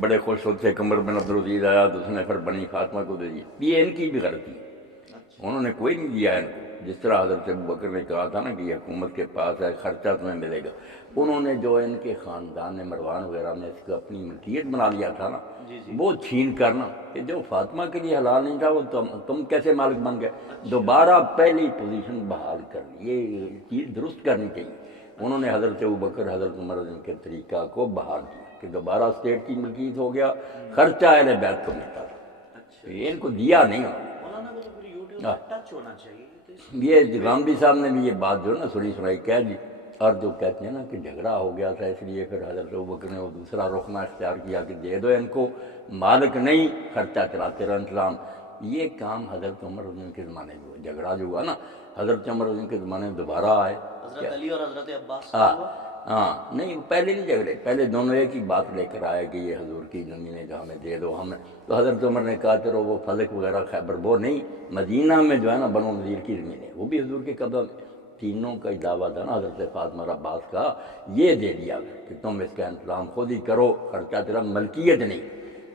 بڑے خوش ہوتے قمر بن عبدالعزیز آیا تو اس نے پھر بنی فاطمہ کو دے دی. یہ ان کی بھی غلطی ہے، انہوں نے کوئی نہیں دیا ان کو. جس طرح حضرت ابوبکر نے کہا تھا نا کہ یہ حکومت کے پاس ہے، خرچہ تمہیں ملے گا، انہوں نے جو ان کے خاندان نے مروان وغیرہ نے اس کو اپنی ملکیت بنا لیا تھا نا، وہ چھین کرنا کہ جو فاطمہ کے لیے حلال نہیں تھا وہ تم کیسے مالک بن گئے. دوبارہ پہلی پوزیشن بحال کرنی، یہ چیز درست کرنی چاہیے. انہوں نے حضرت ابوبکر حضرت عمر کے طریقہ کو بحال کیا کہ دوبارہ اسٹیٹ کی ملکیت ہو گیا، خرچہ اہل بیت کو ملتا تھا. یہ ان کو دیا نہیں. یہ غامدی صاحب نے بھی یہ بات جو ہے نا سنی سنائی کہہ دی، اور جو کہتے ہیں نا کہ جھگڑا ہو گیا تھا اس لیے پھر حضرت ابوبکر نے وہ دوسرا رخنا اختیار کیا کہ دے دو ان کو، مالک نہیں، خرچہ چلاتے رہو انتظام. یہ کام حضرت عمر رضی کے زمانے میں ہوا. جھگڑا جو ہوا نا حضرت عمر رضی کے زمانے میں دوبارہ آئے. حضرت علی اور حضرت عباس ہاں نہیں، پہلے نہیں جھگڑے، پہلے دونوں ایک ہی بات لے کر آئے کہ یہ حضور کی زمینیں جو ہمیں دے دو. ہمیں تو حضرت عمر نے کہا چلو وہ فلک وغیرہ خیبر وہ نہیں، مدینہ میں جو ہے نا بنو نذیر کی زمینیں وہ بھی حضور کے قبضہ میں. تینوں کا دعویٰ تھا نا حضرت فاطمہ اور عباس کا، یہ دے دیا کہ تم اس کا انتظام خود ہی کرو، خرچہ تیرا، ملکیت نہیں،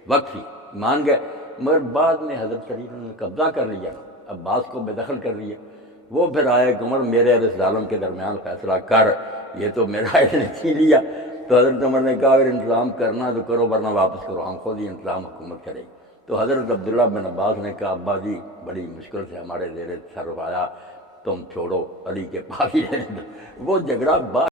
وقف ہی. مان گئے. مگر بعد میں حضرت علی نے قبضہ کر لیا، عباس کو بے دخل کر لیا. وہ پھر آئے کہ عمر میرے اور اس ظالم کے درمیان فیصلہ کر، یہ تو میرا اس نے چھین لیا. تو حضرت عمر نے کہا اگر انتظام کرنا تو کرو ورنہ واپس کرو، ہم خود ہی انتظام حکومت کریں. تو حضرت عبداللہ بن عباس نے کہا ابا جی بڑی مشکل سے ہمارے زیر سر آیا، تم چھوڑو، علی کے پاس ہی رہنے دو. وہ جھگڑا